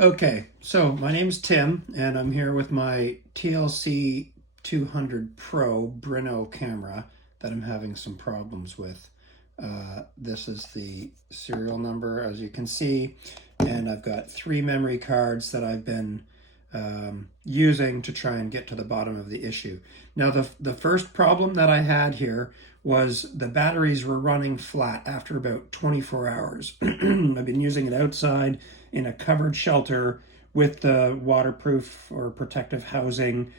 Okay, so my name's Tim, and I'm here with my TLC200 Pro Brinno camera that I'm having some problems with. This is the serial number, as you can see, and I've got 3 memory cards that I've been using to try and get to the bottom of the issue. Now, the first problem that I had here was the batteries were running flat after about 24 hours. I've been using it outside in a covered shelter with the waterproof or protective housing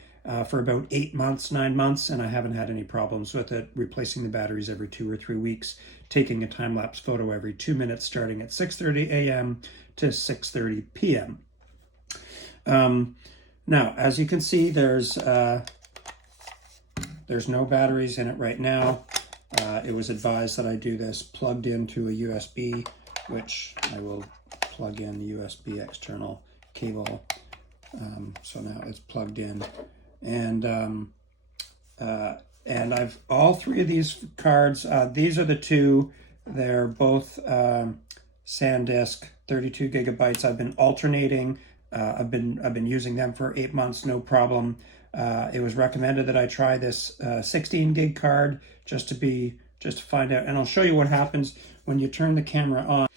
for about 8 months, 9 months, and I haven't had any problems with it, replacing the batteries every 2 or 3 weeks, taking a time-lapse photo every 2 minutes starting at 6:30 a.m. to 6:30 p.m. Now, as you can see, there's no batteries in it right now. It was advised that I do this plugged into a USB, which I will plug in the USB external cable. So now it's plugged in, and I've all 3 of these cards. These are the 2. They're both SanDisk, 32 gigabytes. I've been alternating. I've been using them for 8 months, no problem. It was recommended that I try this 16 gig card just to find out, and I'll show you what happens when you turn the camera on.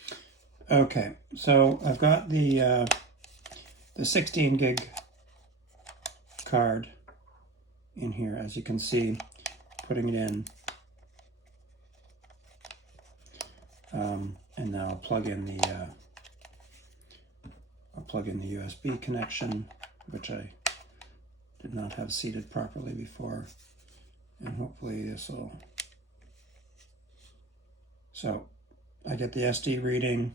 Okay, so I've got the 16 gig card in here, as you can see, putting it in, and now I'll plug in the USB connection, which I did not have seated properly before, and hopefully this will. So I get the SD reading.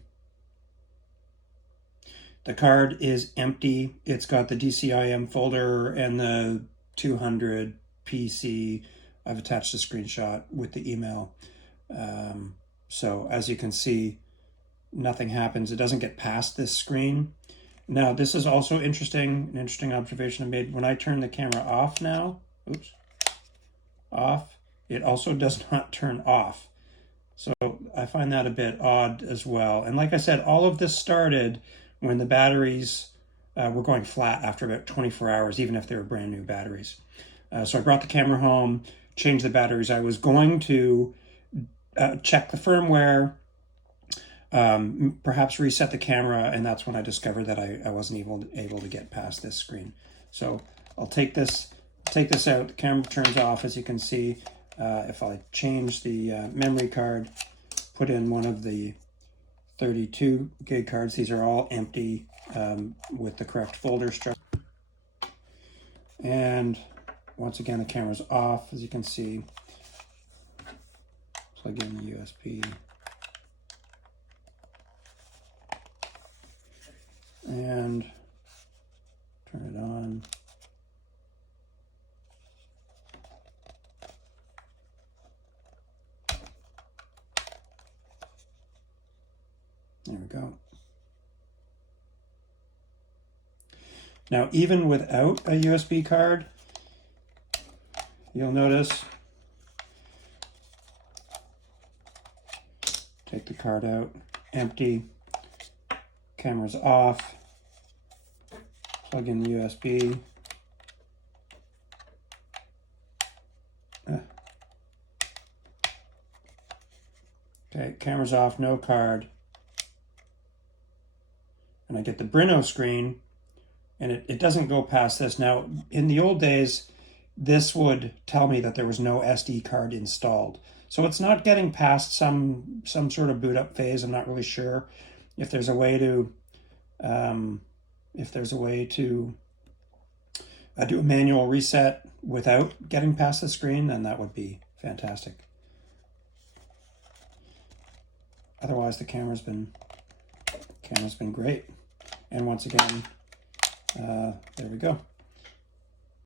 The card is empty. It's got the DCIM folder and the 200 PC. I've attached a screenshot with the email. So as you can see, nothing happens. It doesn't get past this screen. Now, this is also an interesting observation I made. When I turn the camera off now, off, it also does not turn off. So I find that a bit odd as well. And like I said, all of this started when the batteries were going flat after about 24 hours, even if they were brand new batteries. So I brought the camera home, changed the batteries. I was going to check the firmware, perhaps reset the camera, and that's when I discovered that I wasn't able to get past this screen. So I'll take this out. The camera turns off, as you can see. If I change the memory card, put in one of the 32 gig cards. These are all empty with the correct folder structure. And once again, the camera's off, as you can see. Plug in the USB. And turn it on. There we go. Now, even without a USB card, you'll notice, take the card out, empty, camera's off, plug in the USB. Okay, camera's off, no card. And I get the Brinno screen, and it doesn't go past this. Now, in the old days, this would tell me that there was no SD card installed. So it's not getting past some sort of boot up phase. I'm not really sure if there's a way to do a manual reset without getting past the screen, then that would be fantastic. Otherwise, the camera's been great. And once again, there we go.